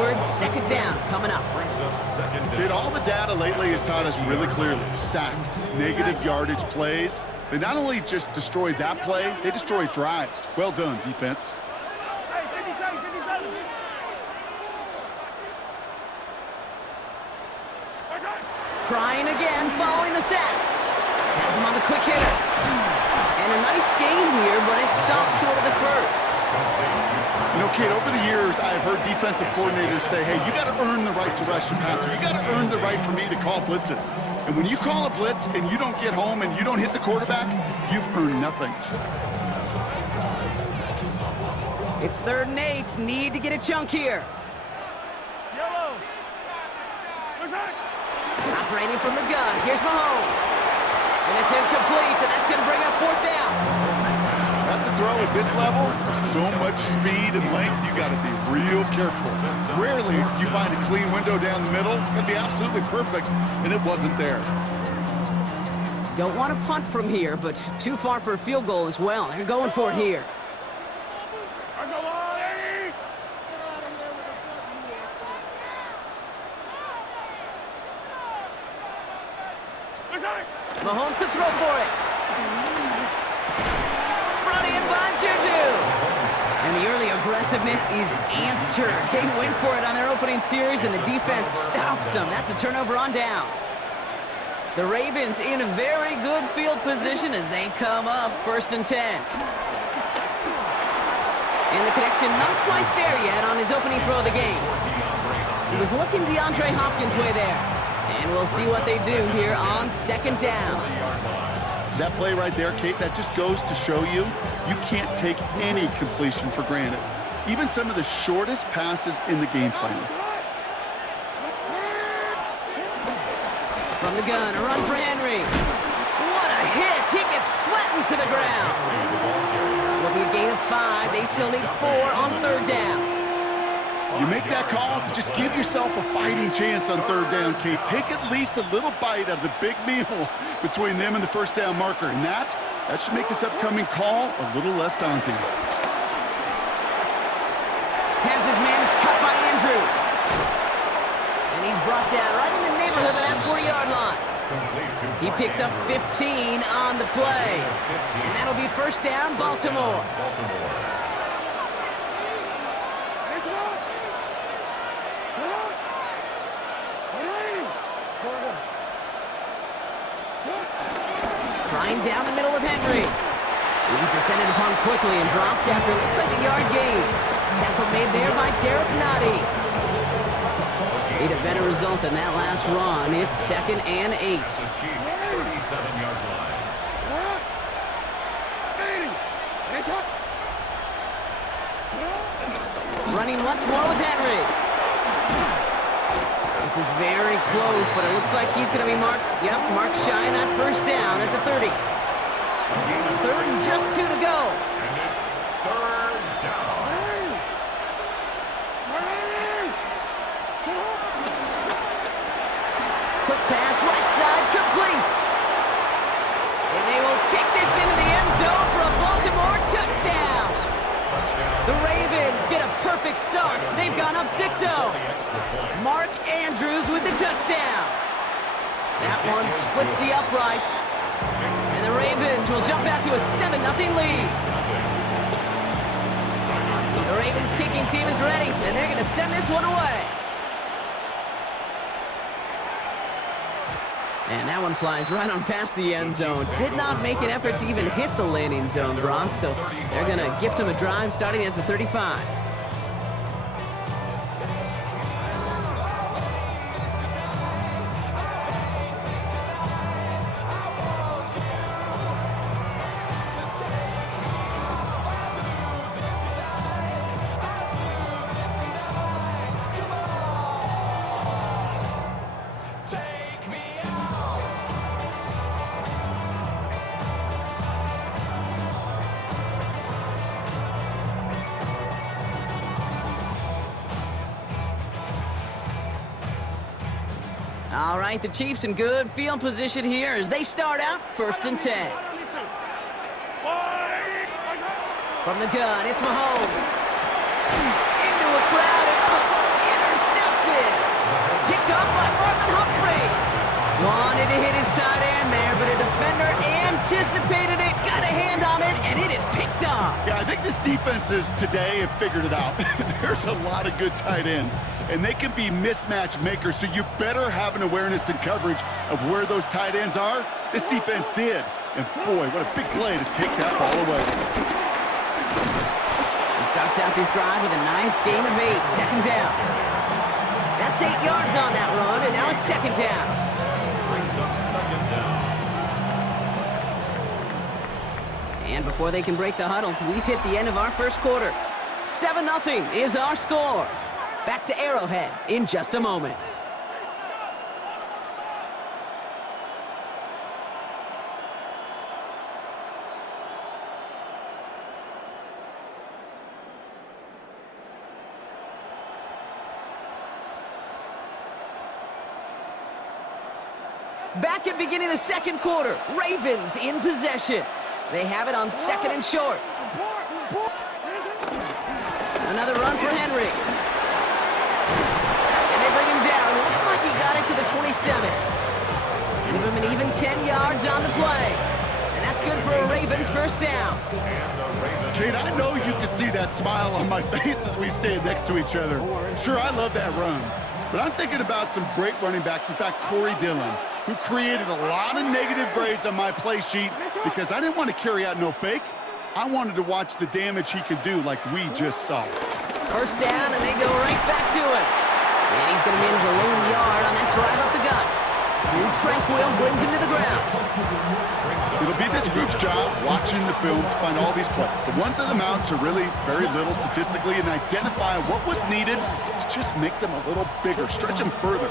backward. Second down coming up. Kid, all the data lately has taught us really clearly. Sacks, negative yardage plays. They not only just destroy that play, they destroy drives. Well done, defense. Trying again, following the sack. Has him on the quick hitter. And a nice gain here, but it stopped short of the first. You know, kid, over the years, I've heard defensive coordinators say, hey, you got to earn the right to rush the passer. You got to earn the right for me to call blitzes. And when you call a blitz and you don't get home and you don't hit the quarterback, you've earned nothing. It's 3rd and 8. Need to get a chunk here. Operating from the gun. Here's Mahomes. And it's incomplete, and that's going to bring up 4th down. That's a throw at this level. With so much speed and length, you got to be real careful. Rarely do you find a clean window down the middle. It'd be absolutely perfect, and it wasn't there. Don't want to punt from here, but too far for a field goal as well. They're going for it here. Mahomes to throw for it. Brought in by Juju. And the early aggressiveness is answered. They went for it on their opening series, and the defense stops them. That's a turnover on downs. The Ravens in a very good field position as they come up 1st and 10. And the connection not quite there yet on his opening throw of the game. He was looking DeAndre Hopkins' way there. And we'll see what they do here on 2nd down. That play right there, Kate, that just goes to show you, you can't take any completion for granted. Even some of the shortest passes in the game plan. From the gun, a run for Henry. What a hit! He gets flattened to the ground. It'll be a gain of 5. They still need 4 on 3rd down. You make that call to just give yourself a fighting chance on 3rd down, Kate. Take at least a little bite out of the big meal between them and the 1st down marker. And that should make this upcoming call a little less daunting. Has his man, it's cut by Andrews. And he's brought down right in the neighborhood of that 40-yard line. He picks up 15 on the play. And that'll be 1st down, Baltimore. Trying down the middle with Henry. He's descended upon quickly and dropped after it looks like a yard gain. Tackle made there by Derek Nottie. Need a better result than that last run. It's 2nd and 8. 37-yard line. Running once more with Henry. This is very close, but it looks like he's going to be marked. Yep, marked shy of that 1st down at the 30. 3rd and just 2 to go. And it's 3rd down. Quick pass, right side, complete. And they will take this into the end zone for a Baltimore touchdown. The Ravens get a perfect start. They've gone up 6-0. Mark Andrews with the touchdown. That one splits the uprights. And the Ravens will jump out to a 7-0 lead. The Ravens kicking team is ready, and they're going to send this one away. And that one flies right on past the end zone. Did not make an effort to even hit the landing zone, Brock. So they're going to gift him a drive starting at the 35. All right, the Chiefs in good field position here as they start out 1st and 10. From the gun, it's Mahomes. Into a crowd, and Wanted to hit his tight end there, but a defender anticipated it, got a hand on it, and it is picked up. Yeah, I think this defenses today have figured it out. There's a lot of good tight ends, and they can be mismatch makers, so you better have an awareness and coverage of where those tight ends are. This defense did. And boy, what a big play to take that ball away. He starts out this drive with a nice gain of 8, second down. That's 8 yards on that run, and now it's second down. Brings up second down. And before they can break the huddle, we've hit the end of our first quarter. 7-0 is our score. Back to Arrowhead in just a moment. Back at beginning of the second quarter, Ravens in possession. They have it on second and short. Another run for Henry. And they bring him down. Looks like he got it to the 27. Give him an even 10 yards on the play. And that's good for a Ravens first down. Kate, I know you can see that smile on my face as we stand next to each other. Sure, I love that run. But I'm thinking about some great running backs. In fact, Corey Dillon, who created a lot of negative grades on my play sheet because I didn't want to carry out no fake. I wanted to watch the damage he could do like we just saw. First down, and they go right back to him. And he's going to manage a lone yard on that drive up the gut. Drew Tranquil brings him to the ground. It'll be this group's job watching the film to find all these plays. The ones that amount to really very little statistically and identify what was needed to just make them a little bigger, stretch them further.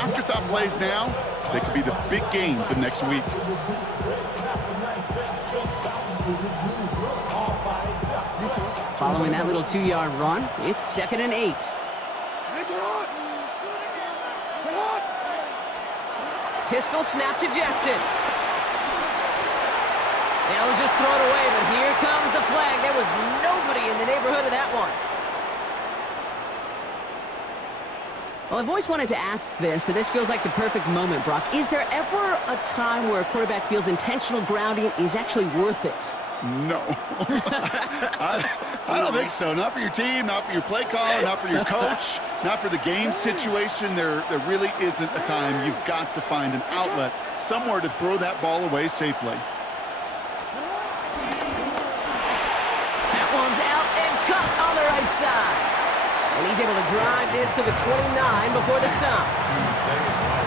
Afterthought plays now, they could be the big gains of next week. Following that little 2-yard run, it's second and 8. Pistol snap to Jackson. They'll just throw it away, but here comes the flag. There was nobody in the neighborhood of that one. Well, I've always wanted to ask this, and this feels like the perfect moment, Brock. Is there ever a time where a quarterback feels intentional grounding is actually worth it? No. I don't think so. Not for your team, not for your play caller, not for your coach, not for the game situation. There really isn't a time. You've got to find an outlet, somewhere to throw that ball away safely. That one's out and cut on the right side. And he's able to drive this to the 29 before the stop.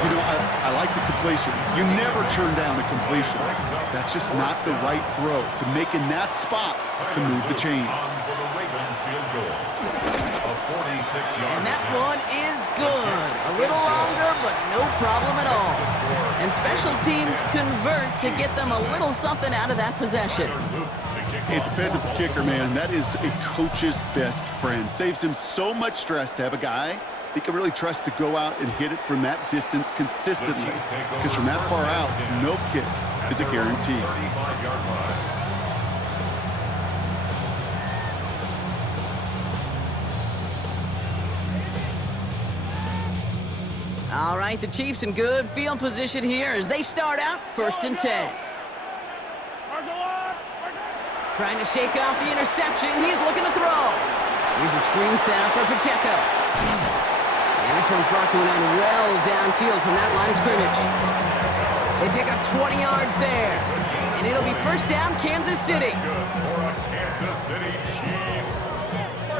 You know, I like the completion. You never turn down a completion. That's just not the right throw to make in that spot to move the chains. And that one is good. A little longer, but no problem at all. And special teams convert to get them a little something out of that possession. A dependable kicker, man, that is a coach's best friend. Saves him so much stress to have a guy he can really trust to go out and hit it from that distance consistently. Because from that far out, no kick is a guarantee. All right, the Chiefs in good field position here as they start out first and 10. Trying to shake off the interception. He's looking to throw. Here's a screen sound for Pacheco. And this one's brought to an end well downfield from that line of scrimmage. They pick up 20 yards there. And it'll be first down, Kansas City.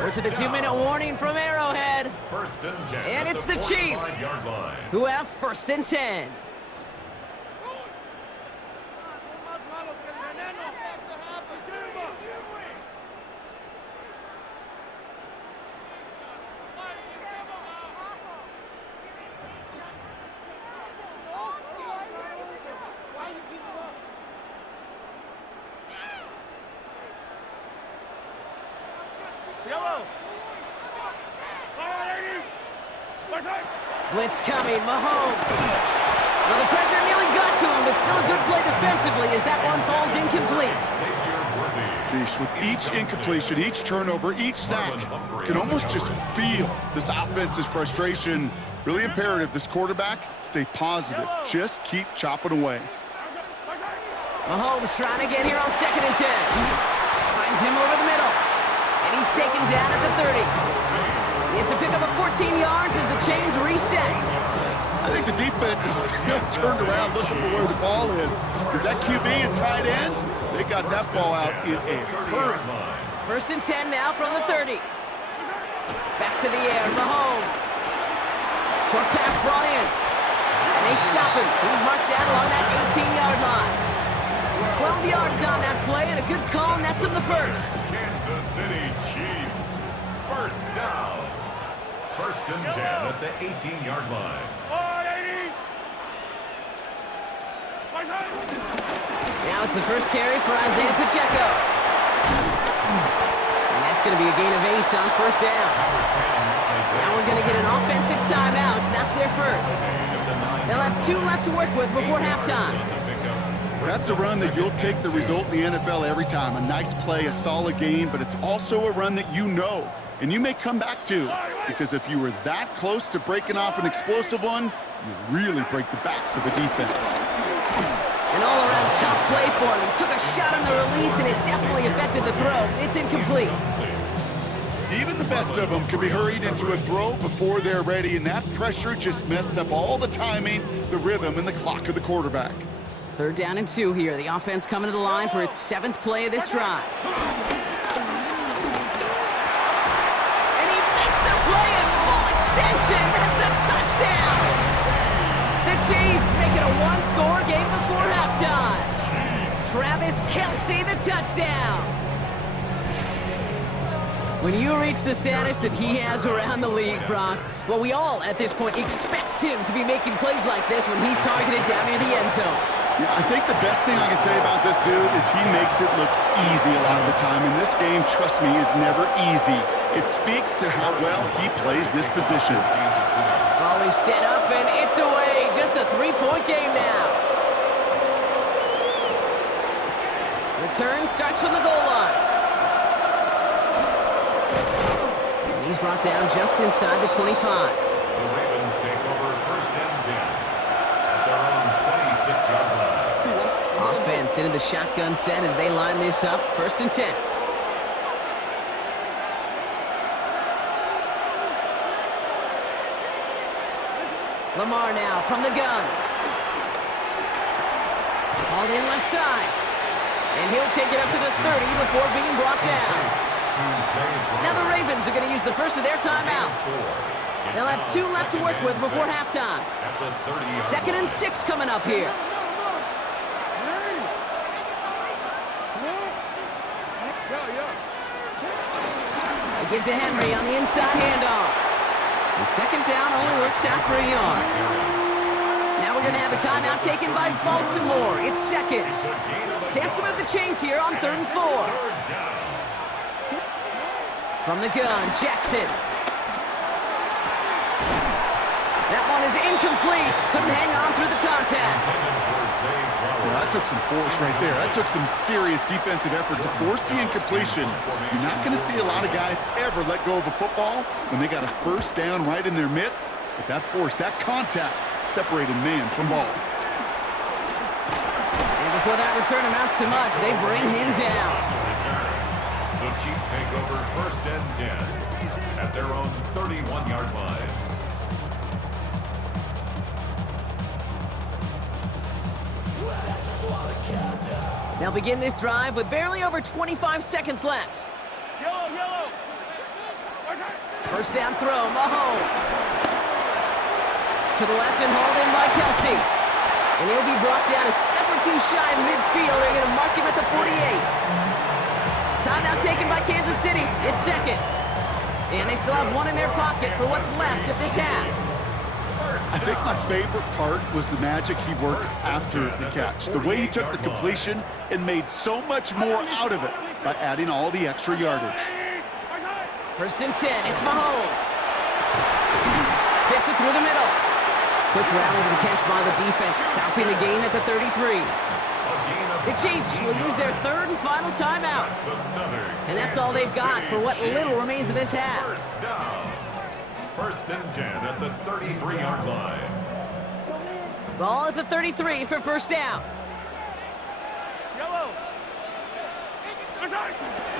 We're to the 2-minute warning from Arrowhead. And it's the Chiefs who have first and 10. Blitz coming, Mahomes. Well, the pressure nearly got to him, but still a good play defensively as that one falls incomplete. Jeez, with each incompletion, each turnover, each sack, you can almost just feel this offense's frustration Really imperative this quarterback stay positive. Just keep chopping away. Mahomes trying to get here on 2nd and 10. Finds him over the middle. And he's taken down at the 30. It's a pickup of 14 yards as the chains reset. I think the defense is still turned around looking for where the ball is. Because that QB and tight end, they got that ball out in a hurry. 1st and 10 now from the 30. Back to the air, Mahomes. Short pass brought in. And they stop him. He's marked down along that 18-yard line. 12 yards on that play, and a good call nets him the first. Kansas City Chiefs. 1st down. 1st and 10 at the 18-yard line. Now it's the first carry for Isaiah Pacheco. And that's going to be a gain of 8 on 1st down. Now we're going to get an offensive timeout. That's their first. They'll have 2 left to work with before halftime. That's a run that you'll take the result in the NFL every time. A nice play, a solid game, but it's also a run that you know, and you may come back to, because if you were that close to breaking off an explosive one, you really break the backs of the defense. An all-around tough play for him. He took a shot on the release, and it definitely affected the throw. It's incomplete. Even the best of them can be hurried into a throw before they're ready, and that pressure just messed up all the timing, the rhythm, and the clock of the quarterback. 3rd down and 2 here. The offense coming to the line for its 7th play of this drive. And he makes the play at full extension. That's a touchdown. The Chiefs make it a 1-score game before halftime. Travis Kelce, the touchdown. When you reach the status that he has around the league, Brock, well, we all at this point expect him to be making plays like this when he's targeted down near the end zone. Yeah, I think the best thing I can say about this dude is he makes it look easy a lot of the time. And this game, trust me, is never easy. It speaks to how well he plays this position. Ball is set up, and it's away. Just a 3-point game now. Return starts from the goal line. And he's brought down just inside the 25. The Ravens take over 1st and 10 at their own 26-yard line. Offense into the shotgun set as they line this up. 1st and 10. Lamar now from the gun. Hauled in left side. And he'll take it up to the 30 before being brought down. Now the Ravens are going to use the first of their timeouts. They'll have 2 left to work with before halftime. 2nd and 6 coming up here. They give to Henry on the inside handoff. And 2nd down only works out for a yard. Now we're going to have a timeout taken by Baltimore. It's 2nd. Chance to move the chains here on 3rd and 4. From the gun, Jackson. That one is incomplete. Couldn't hang on through the contact. Well, that took some force right there. That took some serious defensive effort to force the incompletion. You're not going to see a lot of guys ever let go of a football when they got a 1st down right in their midst. But that force, that contact, separated man from ball. And before that return amounts to much, they bring him down. The Chiefs take over 1st and 10 at their own 31-yard line. They'll begin this drive with barely over 25 seconds left. Yellow. 1st down throw, Mahomes. To the left and hauled in by Kelce. And he'll be brought down a step or 2 shy of midfield. They're going to mark him at the 48. Timeout taken by Kansas City. It's 2nd. And they still have 1 in their pocket for what's left of this half. I think my favorite part was the magic he worked after the catch. The way he took the completion and made so much more out of it by adding all the extra yardage. 1st and 10, it's Mahomes. Fits it through the middle. Quick rally to the catch by the defense, stopping the gain at the 33. The Chiefs will use their 3rd and final timeout. And that's all they've got for what little remains of this half. First and 10 at the 33-yard line. Ball at the 33 for first down.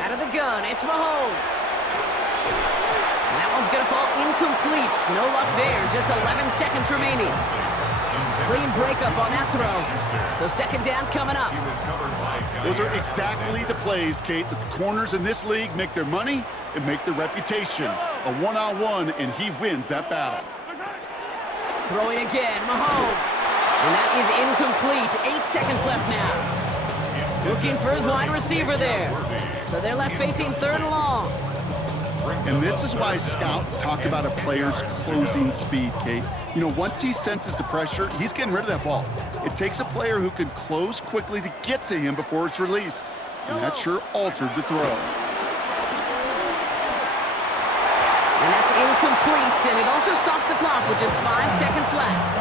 Out of the gun, it's Mahomes. And that one's going to fall incomplete. No luck there, just 11 seconds remaining. Clean breakup on that throw. So second down coming up. Those are exactly the plays, Kate, that the corners in this league make their money and make their reputation. A one-on-one, and he wins that battle. Throwing again, Mahomes. And that is incomplete. 8 seconds left now. Looking for his wide receiver there. So they're left facing third and long. And this is why scouts talk about a player's closing speed, Kate. You know, once he senses the pressure, he's getting rid of that ball. It takes a player who can close quickly to get to him before it's released. And that sure altered the throw. And that's incomplete, and it also stops the clock with just 5 seconds left.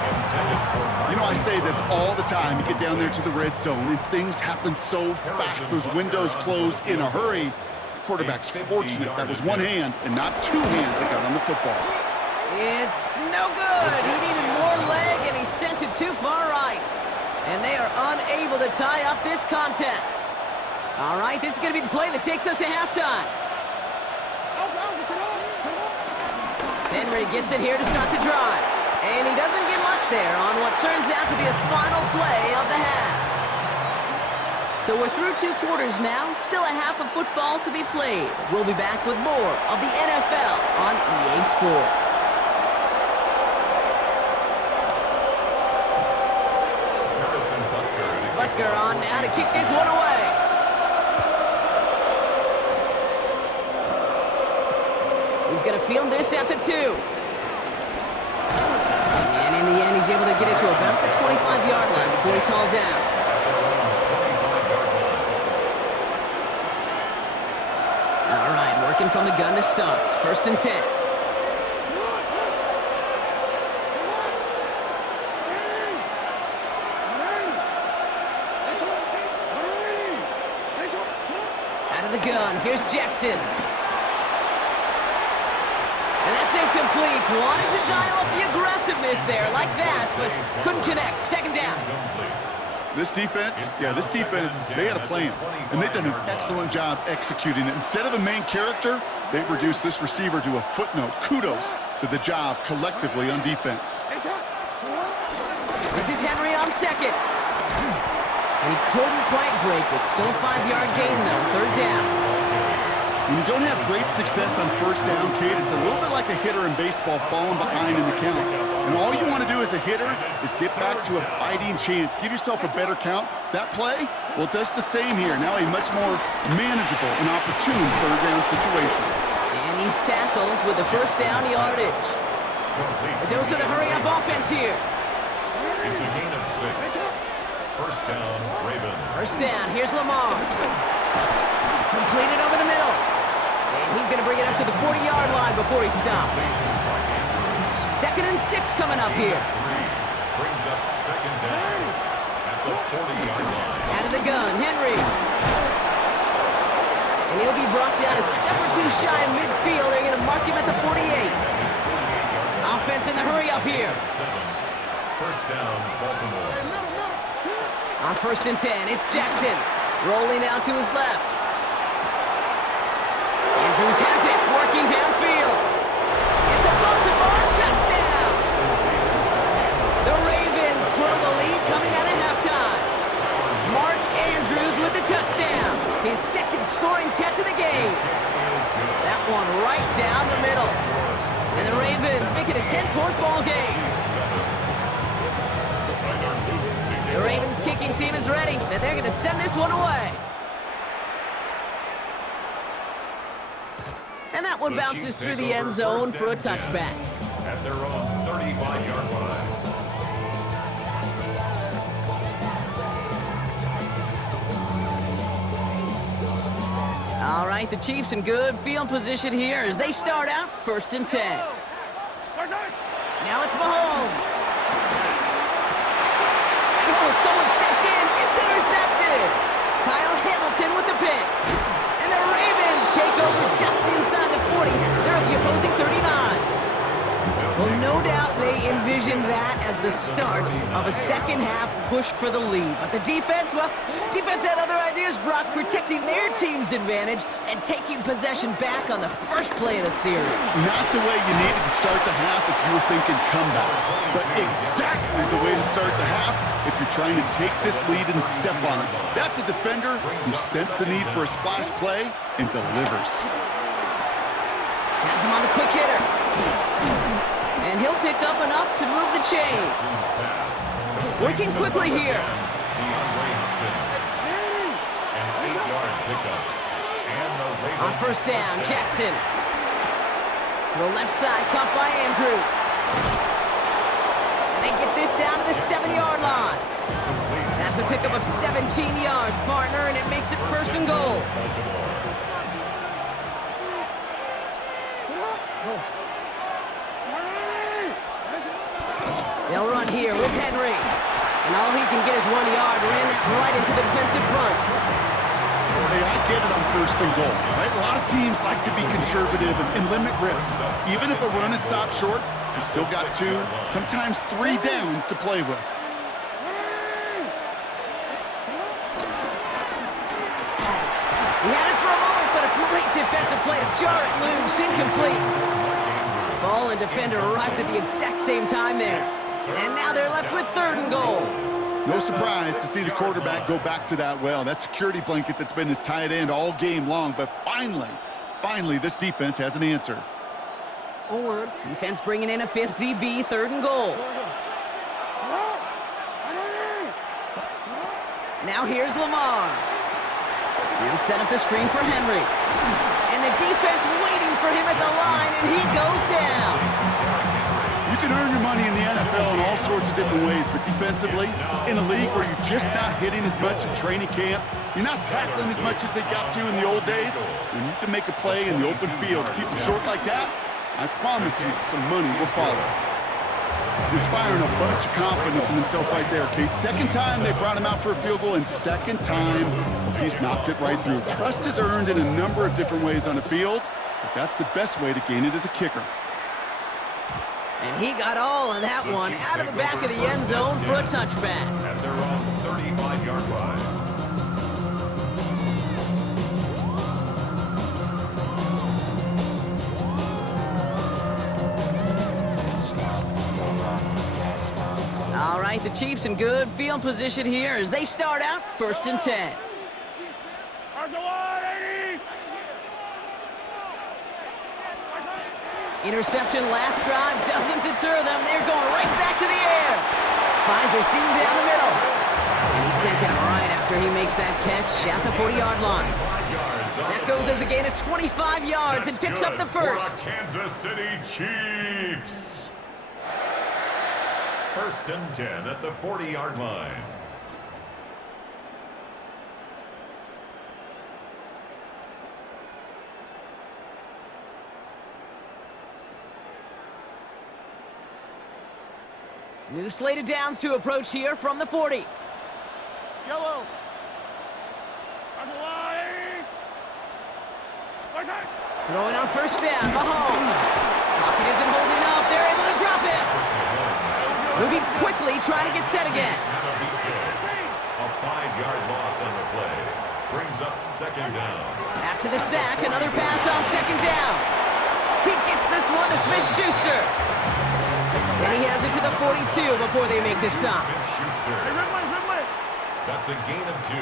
You know, I say this all the time. You get down there to the red zone, and things happen so fast. Those windows close in a hurry. The quarterback's fortunate that was one hand and not two hands that got on the football. It's no good. He needed more leg, and he sent it too far right. And they are unable to tie up this contest. All right, this is going to be the play that takes us to halftime. Henry gets it here to start the drive. And he doesn't get much there on what turns out to be the final play of the half. So we're through 2 quarters now, still a half of football to be played. We'll be back with more of the NFL on EA Sports. Butker on now to kick this one away. He's going to field this at the 2. And in the end, he's able to get it to about the 25-yard line before he's hauled down. All right, working from the gun to start. First and 10. Out of the gun, here's Jackson. And that's incomplete. Wanted to dial up the aggressiveness there like that, but couldn't connect. Second down. This defense, they had a plan, and they've done an excellent job executing it. Instead of a main character, they've reduced this receiver to a footnote. Kudos to the job collectively on defense. This is Henry on second. And he couldn't quite break it. Still a 5-yard gain, though. Third down. When you don't have great success on first down, Kate, it's a little bit like a hitter in baseball falling behind in the count. And all you want to do as a hitter is get back to a fighting chance. Give yourself a better count. That play, well, it does the same here. Now a much more manageable and opportune third down situation. And he's tackled with the first down yardage. A dose of the hurry-up offense here. It's a gain of 6. First down, Ravens. First down, here's Lamar. Completed over the middle. And he's going to bring it up to the 40-yard line before he stopped. Second and 6 coming up here. Brings up second down at the 40-yard line. Out of the gun, Henry. And he'll be brought down a step or two shy of midfield. They're going to mark him at the 48. Offense in the hurry-up here. First down, Baltimore. On first and 10, it's Jackson. Rolling out to his left. Andrews has it, working downfield. It's a Baltimore touchdown. The Ravens grow the lead coming out of halftime. Mark Andrews with the touchdown. His second scoring catch of the game. That one right down the middle. And the Ravens make it a 10-point ball game. The Ravens kicking team is ready, and they're going to send this one away. And that one bounces through the end zone for a touchback. At their own 35-yard line. All right, the Chiefs in good field position here as they start out first and 10. Now it's Mahomes. And someone stepped in. It's intercepted. Kyle Hamilton with the pick. And the Ravens take over just inside the 40. They're at the opposing 39. Well, no doubt they envisioned that as the start of a second-half push for the lead. But the defense, well, defense had other ideas, Brock, protecting their team's advantage and taking possession back on the first play of the series. Not the way you needed to start the half if you were thinking comeback, but exactly the way to start the half if you're trying to take this lead and step on it. That's a defender who sensed the need for a splash play and delivers. Has him on the quick hitter. And he'll pick up enough to move the chains. Working quickly here. On first down, Jackson. To the left side, caught by Andrews. And they get this down to the 7-yard line. That's a pickup of 17 yards, partner, and it makes it first and goal. They'll run here with Henry. And all he can get is 1 yard. Ran that right into the defensive front. Hey, I get it on first and goal, right? A lot of teams like to be conservative and limit risk. Even if a run is stopped short, you still got 2, sometimes 3 downs to play with. He had it for a moment, but a great defensive play to jar it loose, incomplete. Ball and defender arrived at the exact same time there. And now they're left with 3rd and goal. No surprise to see the quarterback go back to that well. That security blanket that's been his tight end all game long, but finally, this defense has an answer. Defense bringing in a 5th DB, 3rd and goal. Now here's Lamar. He'll set up the screen for Henry. And the defense waiting for him at the line, and he goes down. You can earn your money in the NFL in all sorts of different ways, but defensively, in a league where you're just not hitting as much in training camp, you're not tackling as much as they got to in the old days, when you can make a play in the open field to keep them short like that, I promise you some money will follow. Inspiring a bunch of confidence in himself right there, Kate. Second time they brought him out for a field goal, and second time he's knocked it right through. Trust is earned in a number of different ways on the field, but that's the best way to gain it as a kicker. And he got all of that one out of the back of the end zone for a touchback. At their own 35-yard line. All right, the Chiefs in good field position here as they start out 1st and 10. Interception last drive doesn't deter them. They're going right back to the air. Finds a seam down the middle. And he's sent out right after he makes that catch at the 40-yard line. That goes as a gain of 25 yards and picks up the first. Kansas City Chiefs. 1st and 10 at the 40-yard line. New slate of downs to approach here from the 40. Yellow. Throwing on first down, Mahomes. Pocket isn't holding up. They're able to drop it. Moving quickly, trying to get set again. A 5-yard loss on the play. Brings up 2nd down. After the sack, another pass on 2nd down. He gets this one to Smith-Schuster. And he has it to the 42 before they make this stop. That's a gain of 2.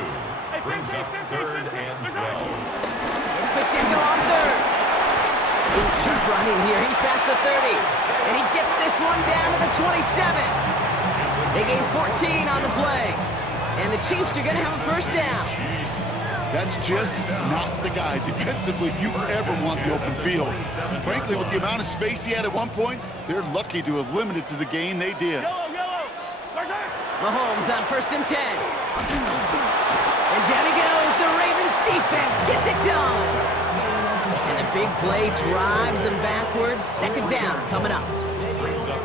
Brings up 3rd and 12. It's Pacheco on 3rd. Sharp running here. He's past the 30. And he gets this one down to the 27. They gain 14 on the play. And the Chiefs are going to have a first down. That's just not the guy defensively you ever want the open field. Frankly, with the amount of space he had at one point, they're lucky to have limited to the gain they did. Mahomes on 1st and 10. And down he goes. The Ravens defense gets it done. And the big play drives them backwards. 2nd down coming up.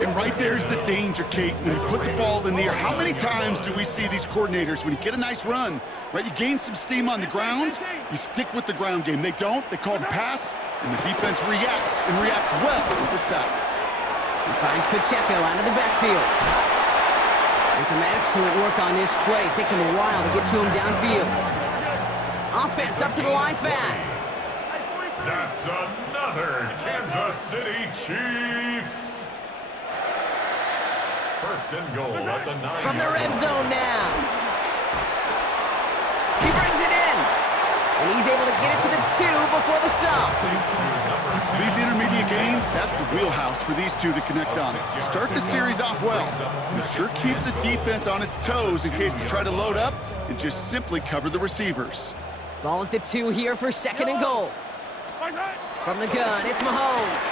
And right there's the danger, Kate, when you put the ball in the air. How many times do we see these coordinators, when you get a nice run, right, you gain some steam on the ground, you stick with the ground game. They don't, they call the pass, and the defense reacts, and reacts well with the sack. He finds Pacheco out of the backfield. And some excellent work on this play. It takes him a while to get to him downfield. Offense up to the line fast. That's another Kansas City Chiefs. First and goal at the 9. From the red zone now. He brings it in. And he's able to get it to the 2 before the stop. These intermediate games, that's the wheelhouse for these two to connect on. Start the series off well. It sure keeps the defense on its toes in case they try to load up and just simply cover the receivers. Ball at the 2 here for second and goal. From the gun, it's Mahomes.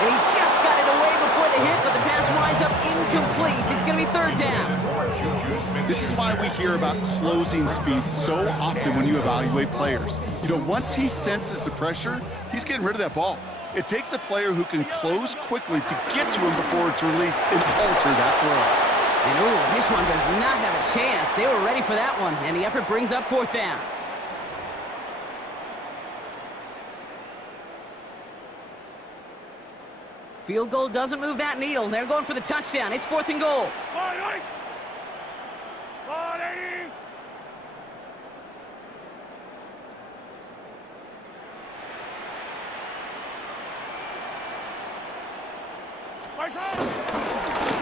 And he just got it away before the hit, but the pass winds up incomplete. It's going to be third down. This is why we hear about closing speed so often when you evaluate players. You know, once he senses the pressure, he's getting rid of that ball. It takes a player who can close quickly to get to him before it's released and alter that throw. And ooh, this one does not have a chance. They were ready for that one, and the effort brings up fourth down. Field goal doesn't move that needle. They're going for the touchdown. It's fourth and goal.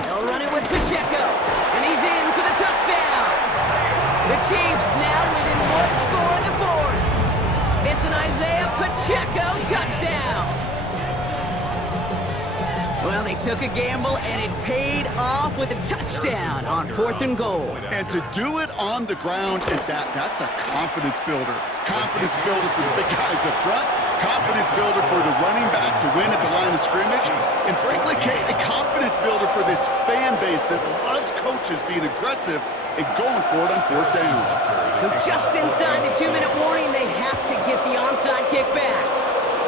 They'll run it with Pacheco, and he's in for the touchdown. The Chiefs now within one score in the fourth. It's an Isaiah Pacheco touchdown. Well, they took a gamble, and it paid off with a touchdown on fourth and goal. And to do it on the ground at that's a confidence builder. Confidence builder for the big guys up front. Confidence builder for the running back to win at the line of scrimmage. And frankly, Kate, a confidence builder for this fan base that loves coaches being aggressive and going for it on fourth down. So just inside the 2-minute warning, they have to get the onside kick back.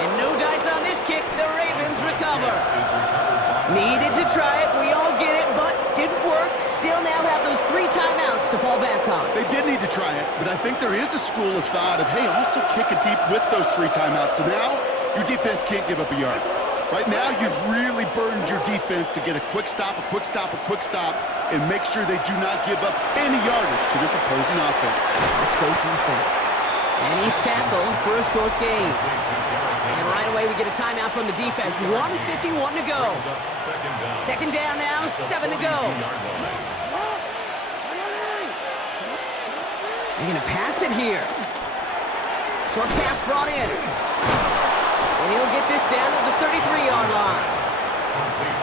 And no dice on this kick, the Ravens recover. Needed to try it, we all get it, but didn't work. Still now have those 3 timeouts to fall back on. They did need to try it, but I think there is a school of thought of, hey, also kick it deep with those 3 timeouts. So now your defense can't give up a yard. Right now, you've really burdened your defense to get a quick stop, and make sure they do not give up any yardage to this opposing offense. Let's go defense. And he's tackled for a short gain. And right away, we get a timeout from the defense. 1:51 to go. Second down now, 7 to go. They're going to pass it here. Short pass brought in. And he'll get this down to the 33-yard line.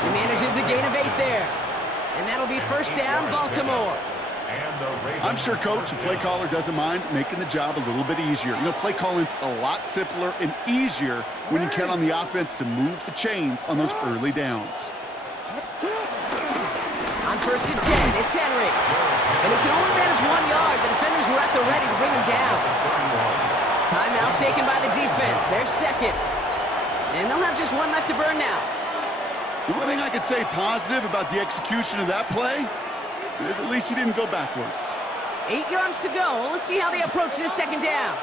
He manages a gain of 8 there. And that'll be first down, Baltimore. I'm sure coach and play caller doesn't mind making the job a little bit easier. You know, play calling's a lot simpler and easier when you count on the offense to move the chains on those early downs. On first and 10, it's Henry. And he can only manage 1 yard. The defenders were at the ready to bring him down. Timeout taken by the defense. They're second. And they'll have just 1 left to burn now. The one thing I could say positive about the execution of that play is at least he didn't go backwards. 8 yards to go. Well, let's see how they approach this second down.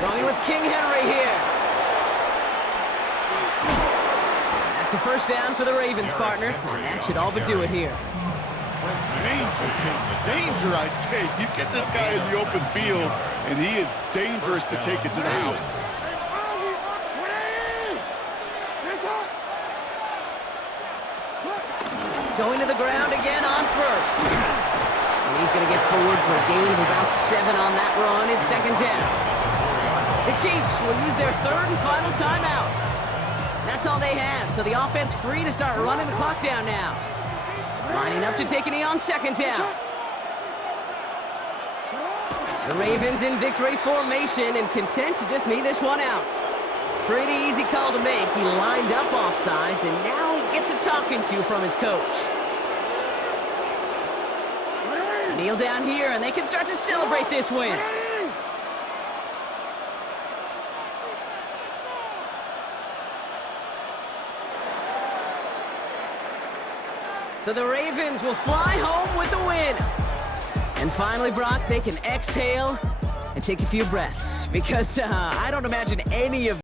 Going with King Henry here. That's a first down for the Ravens, partner. And that should all but do it here. Danger, King. Danger, I say. You get this guy in the open field, and he is dangerous to take it to the house. Going to the ground again on first. And he's going to get forward for a gain of about 7 on that run. It's second down. The Chiefs will use their 3rd and final timeout. That's all they had, so the offense free to start running the clock down now. Lining up to take a knee on second down. The Ravens in victory formation and content to just need this one out. Pretty easy call to make. He lined up offsides, and now he gets a talking to from his coach. Kneel down here, and they can start to celebrate this win. So the Ravens will fly home with the win. And finally, Brock, they can exhale and take a few breaths, because I don't imagine any of